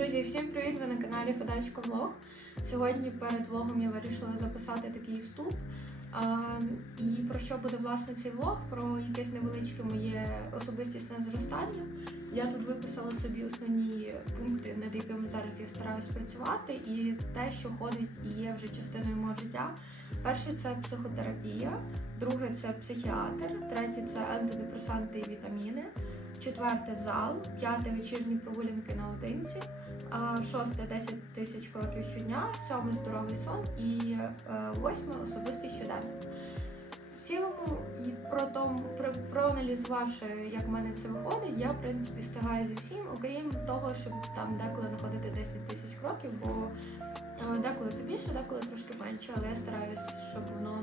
Друзі, всім привіт! Ви на каналі Федачка Влог. Сьогодні перед влогом я вирішила записати такий вступ. І про що буде власне цей влог? Про якесь невеличке моє особистісне зростання. Я тут виписала собі основні пункти, над якими зараз я стараюсь працювати, і те, що ходить і є вже частиною мого життя. Перше це психотерапія, друге це психіатр, третє це антидепресанти і вітаміни. Четверте зал, п'яте вечірні прогулянки наодинці, шосте 10 тисяч кроків щодня, сьоме здоровий сон і е, восьме особистий щоденник. В цілому, про том, про, проаналізувавши, як в мене це виходить, я в принципі встигаю зі всім, окрім того, щоб там деколи знаходити 10 тисяч кроків, бо е, деколи це більше, деколи трошки менше, але я стараюсь, щоб воно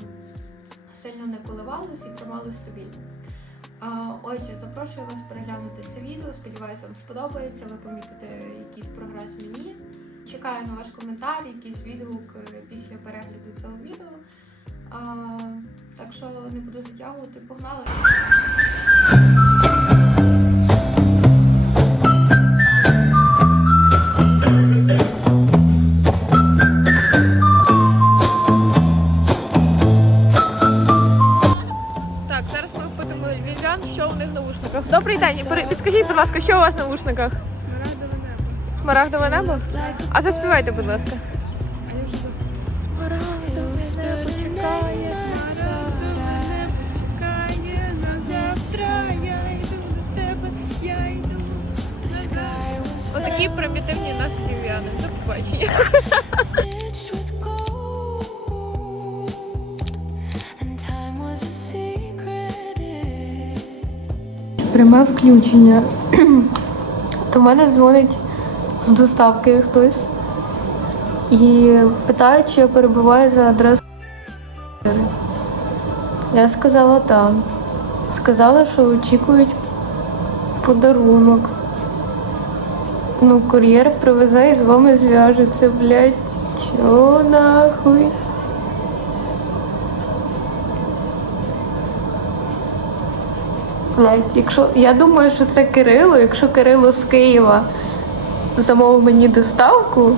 сильно не коливалось і трималось стабільно. Отже, запрошую вас переглянути це відео. Сподіваюся, вам сподобається. Ви помітите якийсь прогрес мені. Чекаю на ваш коментар, якийсь відгук е, після перегляду цього відео. А, так що не буду затягувати, погнали. Добрий день. Підскажіть, будь ласка, що у вас в наушниках? Смарагдове небо. Смарагдове небо? А заспівайте, будь ласка. Смарагдове чекає. Смарагдове небо чекає на завтра. Я йду до тебе, я йду. Отакі примітивні нас львів'яни. До побачення. Пряме включення. До мене дзвонить з доставки хтось і питає, чи я перебуваю за адресою. Я сказала так. Сказала, що очікують подарунок. Ну, кур'єр привезе і з вами зв'яжеться, блядь. Чо нахуй? Блядь, якщо я думаю, що це Кирило, якщо Кирило з Києва замовив мені доставку.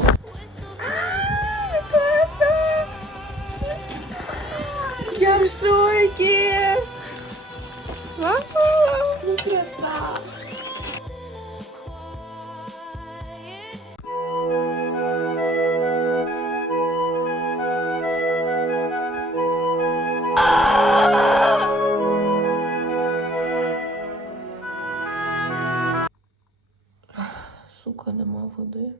Сука,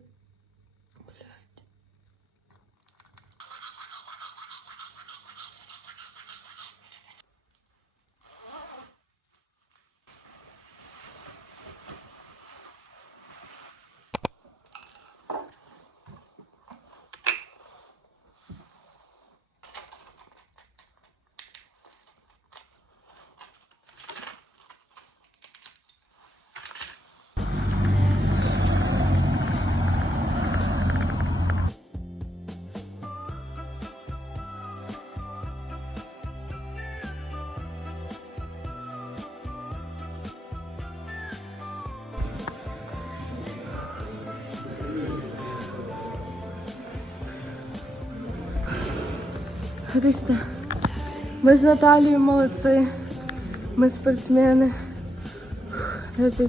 Христа. Ми з Наталією молодці. Ми спортсмени. Фух, Де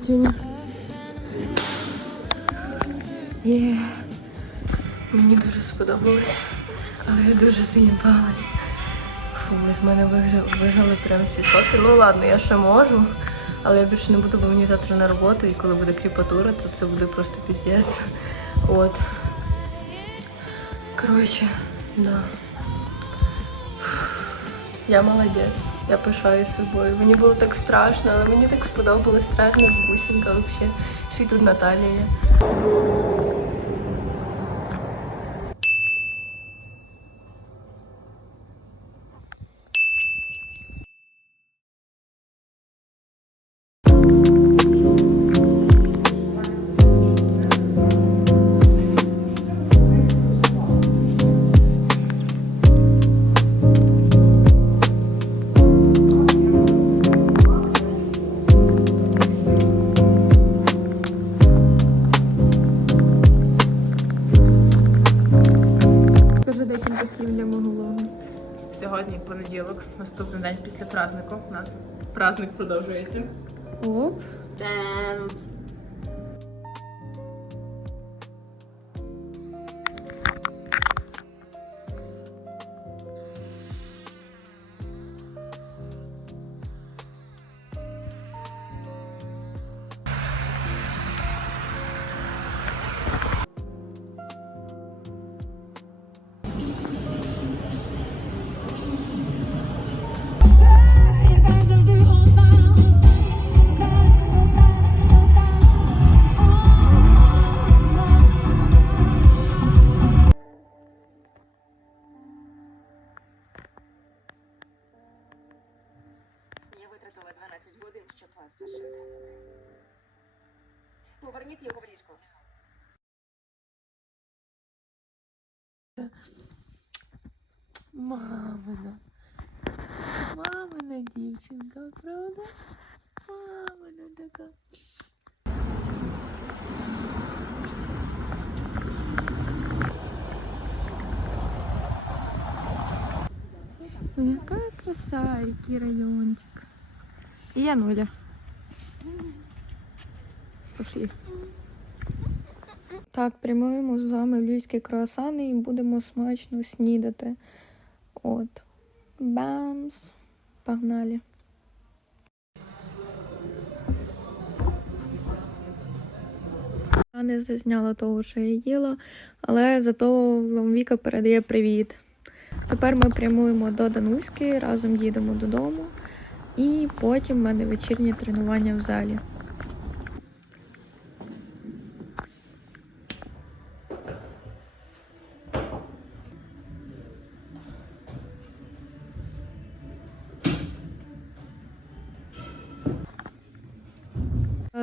Є. Мені дуже сподобалось, але я дуже заїбалась. Фу, з мене виграли, виграли прям ці соки. Ну ладно, я ще можу, але я більше не буду, бо мені завтра на роботу, і коли буде кріпатура, то це буде просто піздець. От. Коротше, да. Я молодець. Я пишаюсь собою. Мені було так страшно, але мені так сподобалось страшно, бусінка взагалі. Ще й тут Наталія. Декілька слів для мого влогу. Сьогодні понеділок, наступний день після празднику. У нас праздник продовжується. Оп. Dance. 12 годин, щоб вас зашити. Поверніть його в ліжко. Мамина. Мамина дівчинка, правда? Мамина така. Ой, яка краса, який райончик. І я Ноля. Пошли. Так, прямуємо з вами в львівські круасани і будемо смачно снідати. От. Бамс. Погнали. Я не зазняла того, що я їла, але зато вам Віка передає привіт. Тепер ми прямуємо до Дануськи, разом їдемо додому, і потім в мене вечірнє тренування в залі.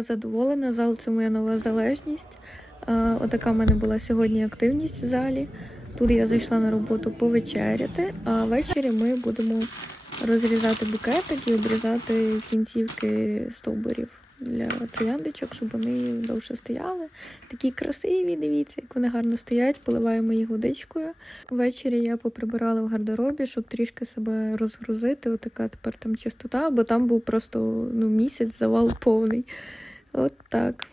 Задоволена, зал це моя нова залежність. Отака в мене була сьогодні активність в залі. Тут я зайшла на роботу повечеряти, а ввечері ми будемо розрізати букетик і обрізати кінцівки стовбурів для трояндочок, щоб вони довше стояли. Такі красиві, дивіться, як вони гарно стоять, поливаємо їх водичкою. Ввечері я поприбирала в гардеробі, щоб трішки себе розгрузити. Отака тепер там чистота, бо там був просто ну, місяць завал повний. От так.